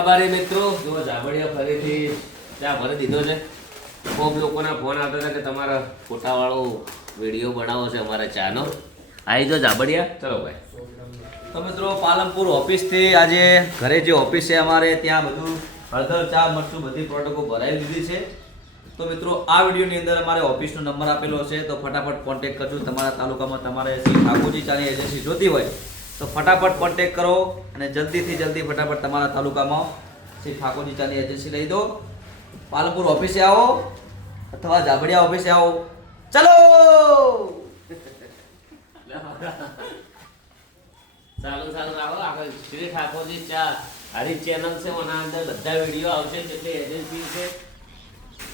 અમારે મિત્રો જો જાબડિયા ફરીથી ત્યાં ભરી દીધો છે. ખૂબ લોકોના ફોન આવતા હતા કે તમારા ફોટાવાળો વિડીયો બનાવો છે અમારા ચાનો. આવી જો જાબડિયા, ચલો ભાઈ. તો મિત્રો પાલનપુર ઓફિસથી આજે ઘરે જે ઓફિસ છે અમારે ત્યાં બધું હળદર ચા મરચું બધી પ્રોડક્ટો ભરાઈ દીધી છે. તો મિત્રો આ વિડીયોની અંદર અમારે ઓફિસનો નંબર આપેલો છે, તો ફટાફટ કોન્ટેક્ટ કરજો. તમારા તાલુકામાં તમારે શ્રી ઠાકોરજી ચાની એજન્સી જોતી હોય તો ફટાફટ કોન્ટેક્ટ કરો અને જલ્દીથી જલ્દી ફટાફટ તમારા તાલુકામાં શ્રી ઠાકોરજી ચાની એજન્સી લઈ દો. પાલનપુર ઓફિસે આવો અથવા જાબડિયા ઓફિસે આવો. ચલો ચાલુ રાખો. આગળ શ્રી ઠાકોરજી ચા હારી ચેનલ છે, એના અંદર બધા વિડીયો આવશે. જેટલી એજન્સી છે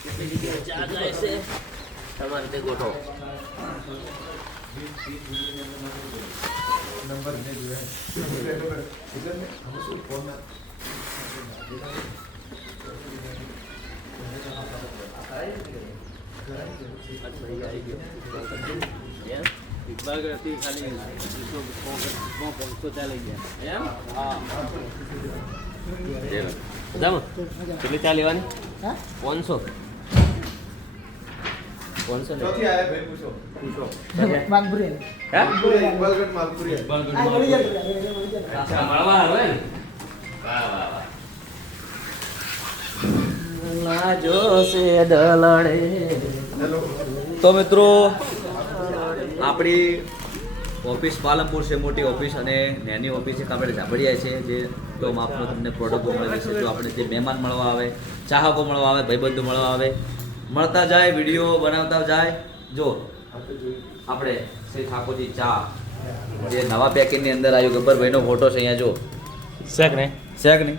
કેટલી જગ્યાએ ચા જાય છે તમારે તે ગોઠવો. નંબર ને જોઈએ એટલે અમે શું ફોન કેટલી ચા લેવાની? 500 ચોથી આયા ભાઈ પૂછો માલપુરી બલગઢ માલપુરી અચ્છા, મળવા હારો હે ને? વાહ વાહ વાહ. લાજો સે દલડે. તો મિત્રો આપણી ઓફિસ પાલનપુર છે, મોટી ઓફિસ, અને નાની ઓફિસ એક આપણે ઝાબડિયા છે, જે તો માપનો તમને પ્રોડક્ટો મળે છે. જો આપણે જે મહેમાન મળવા આવે, ચાહકો મળવા આવે, ભાઈબંધો મળવા આવે, મળતા જાય, વિડીયો બનાવતા જાય. જો આપણે શ્રી ઠાકોરજી ચા જે નવા પેકેટની અંદર આવ્યું, ગબ્બરભાઈનો ફોટો છે અહીંયા. જો શેક ને? શેક નહીં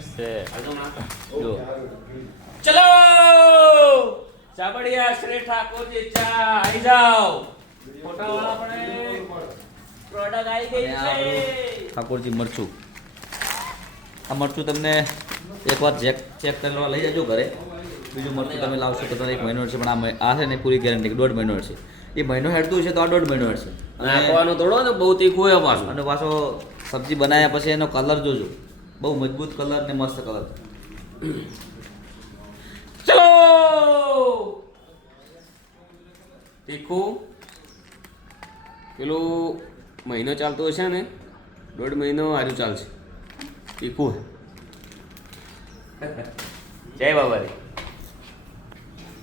જો ચલો જાબડિયા શ્રી ઠાકોરજી ચા આવી જાઓ. ફોટાવાળા આપણે પ્રોડક્ટ આવી ગઈ અને આ છે. ઠાકોરજી મરચું, આ મરચું તમને એકવાર ચેક કરવા લઈ જજો ઘરે. બીજું મરચું તમે લાવશો તો તમને 1 મહિનો છે, પણ આ છે ને પૂરી ગેરંટી 1.5 મહિનો છે. એ મહિનો હેડતું છે તો આ 1.5 મહિનો છે. નાખવાનું થોડો ને બહુ તીખું હોય પાછું. અને પાછો સબ્જી બનાવ્યા પછી એનો કલર જોજો, બહુ મજબૂત કલર ને મસ્ત કલર. ચલો તીખું પેલું મહિનો ચાલતો હશે ને, 1.5 મહિનો હારું ચાલશે તીખું. જય બાબારી.